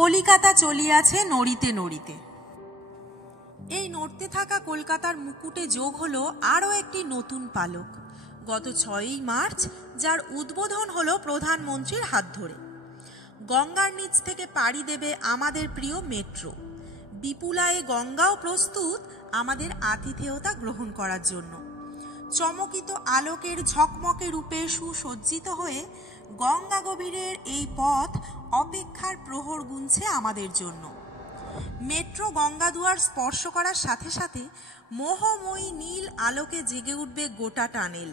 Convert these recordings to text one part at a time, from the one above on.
কলিকাতা চলিয়াছে নড়িতে নড়িতে। এই নড়তে থাকা কলকাতার মুকুটে যোগ হলো আরও একটি নতুন পালক গত 6ই মার্চ, যার উদ্বোধন হলো প্রধানমন্ত্রীর হাত ধরে। গঙ্গার নিচ থেকে পাড়ি দেবে আমাদের প্রিয় মেট্রো। বিপুলায়ে গঙ্গাও প্রস্তুত আমাদের আতিথেয়তা গ্রহণ করার জন্য। চমকিত আলোকের ঝকমকে রূপে সুসজ্জিত হয়ে গঙ্গা গভীরের এই পথ অপেক্ষার প্রহর গুনছে আমাদের জন্য। মেট্রো গঙ্গাদুয়ার স্পর্শ করার সাথে সাথে মোহময়ী নীল আলোকে জেগে উঠবে গোটা টানেল,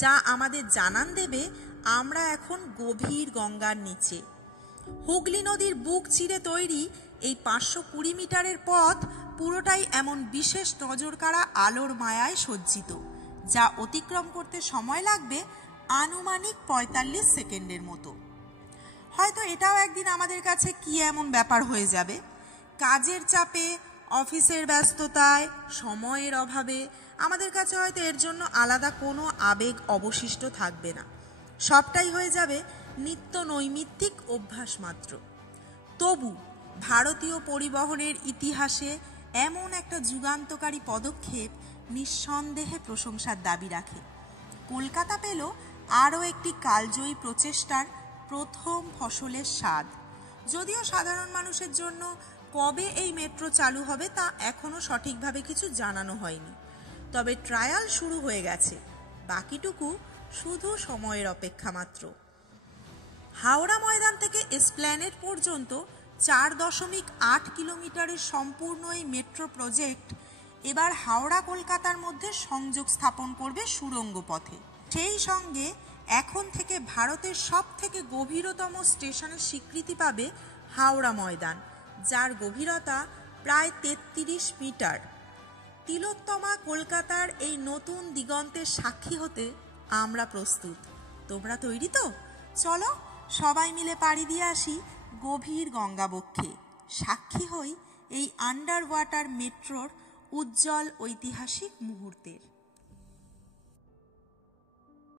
যা আমাদের জানান দেবে আমরা এখন গভীর গঙ্গার নিচে। হুগলি নদীর বুক চিরে তৈরি এই 520 মিটারের পথ পুরোটাই এমন বিশেষ নজরকাড়া আলোর মায়ায় সজ্জিত, যা অতিক্রম করতে সময় লাগবে আনুমানিক 45 সেকেন্ডের মতো। হয়তো এটাও একদিন আমাদের কাছে কি এমন ব্যাপার হয়ে যাবে, কাজের চাপে, অফিসের ব্যস্ততায়, সময়ের অভাবে আমাদের কাছে হয়তো এর জন্য আলাদা কোনো আবেগ অবশিষ্ট থাকবে না। সবটাই হয়ে যাবে নিত্য নৈমিত্তিক অভ্যাস মাত্র। তবু ভারতীয় পরিবহনের ইতিহাসে এমন একটা যুগান্তকারী পদক্ষেপ নিঃসন্দেহে প্রশংসার দাবি রাখে। কলকাতা পেল আরও একটি কালজয়ী প্রচেষ্টার প্রথম ফসলের স্বাদ। যদিও সাধারণ মানুষের জন্য কবে এই মেট্রো চালু হবে তা এখনও সঠিকভাবে কিছু জানানো হয়নি, তবে ট্রায়াল শুরু হয়ে গেছে। বাকিটুকু শুধু সময়ের অপেক্ষা মাত্র। হাওড়া ময়দান থেকে এসপ্ল্যানেড পর্যন্ত 4.8 কিলোমিটারের সম্পূর্ণ এই মেট্রো প্রজেক্ট এবার হাওড়া কলকাতার মধ্যে সংযোগ স্থাপন করবে সুড়ঙ্গ পথে। সেই সঙ্গে এখন থেকে ভারতের সবথেকে গভীরতম স্টেশনের স্বীকৃতি পাবে হাওড়া ময়দান, যার গভীরতা প্রায় 33 মিটার। তিলোত্তমা কলকাতার এই নতুন দিগন্তের সাক্ষী হতে আমরা প্রস্তুত। তোমরা তৈরি তো? চলো সবাই মিলে পাড়ি দিয়ে আসি গভীর গঙ্গাবক্ষে, সাক্ষী হই এই আন্ডার ওয়াটার মেট্রোর উজ্জ্বল ঐতিহাসিক মুহূর্তের।